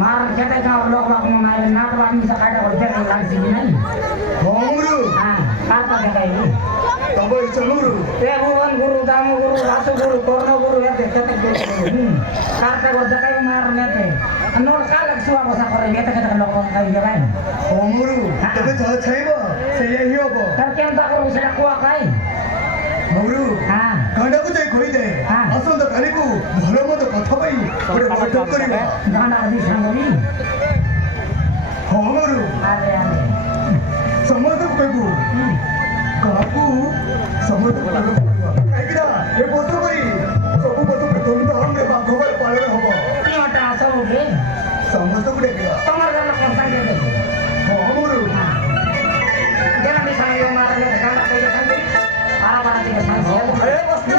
मार कहते का लोग बाग में मार नाक बाग में से काटा बोलते हैं लाल सी नहीं होमरू हाँ कार का कहता है तब चलूरू ते भगवान गुरु दामो गुरु रासु गुरु कर्ण गुरु ये देखते तक कार का बोलते का मार लेते नोट का लग सुआ बसा करे ये तक लोग का ये भाई होमरू तब चल छैबो से यही होबो तर केम ता करू से कुआ काई होमरू हां गंडाକୁ ଯାଇ କହିଦେ ଆସନ୍ତା କାଲିକୁ ଭଲ ମତ କଥା ପାଇଁ ଗୋଟେ ବୈଠକ କରିବା गाना आदि सांगरी होमरू आले आले ସମସ୍ତଙ୍କୁ କହିବୁ କାହାକୁ ସମସ୍ତଙ୍କୁ କହିବାକୁ ପଡ଼ିବ କାହିଁକିନା ଏ ବର୍ଷ ପାଇଁ ସବୁ ବର୍ଷ ଧୁମଧାମରେ ବାଘ ଭାଇ ପାଳନ ହବ ପିଅଟା ସବୁ ବେ ସମସ୍ତଙ୍କୁ ଡାକିବା ତମର ଗାନା କଣ ସାଙ୍ଗେ ଦେ होमरू गेला मी सांगियो मारले गाना पहिले सांगते आरा बारा तिके सांगते अरे बसते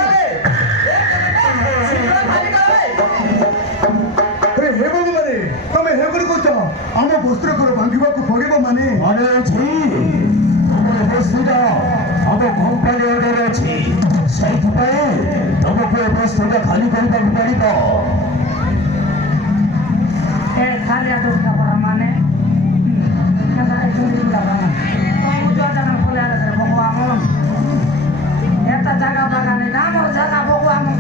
अरे हे बाबू माने तमे हे गुडी कोच आम वस्त्र कर भांगिबाकू पड़िबो माने माने छी तमर बस्तुटा अब कंपनी ऑर्डर अछि सही पाए तमको बस्तुटा खाली करबाकू पड़िबो ए खाली आटो का पर माने कदा चोरी लगा तो जो जाना खोले आले से भगवा मन एता जगह बगाने नाम और जगह भगवा मन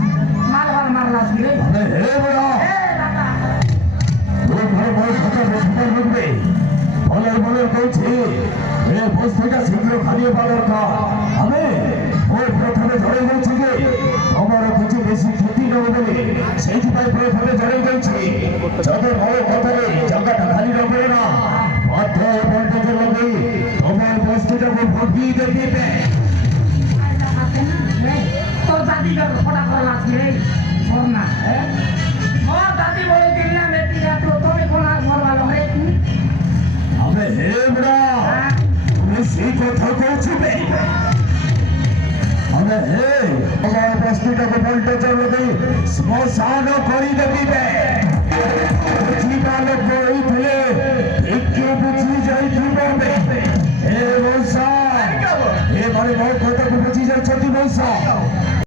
माल वाल मारला सुले अरे हे बड़ा ए दादा वो घर मोर खाता बसता रुकबे বলে কইছি এ বস্তুটা শীঘ্র খালি পাওয়ার কা আমি ওই প্রথমে ধরে গেছি যে আমার কিছু বেশি ক্ষতি না বলে সেইপাই প্রথমে ধরে গেছি যাতে বড় কথারে জায়গাটা খালি রাখবে না মাত্র বলতে লাগবে তোমার বস্তুটাকে ভটিয়ে দিবে तो दादी का फोड़ा कर लाती रे छोड़ना है ओ दादी बोले दिल्ला में तिया तो तुम्हें कोना घर वालों है अबे हे बड़ा তুমি সেই কথা কইছিবে अबे हे আমার বস্তুটাকে বলতে চলবে শ্মশান করি দেবিবে বুঝিবা লোক হইলে একটু বুঝি যাইতিবে হে মৌসা এবারে মোর কথাকে বুঝি যাচ্ছ তুই মৌসা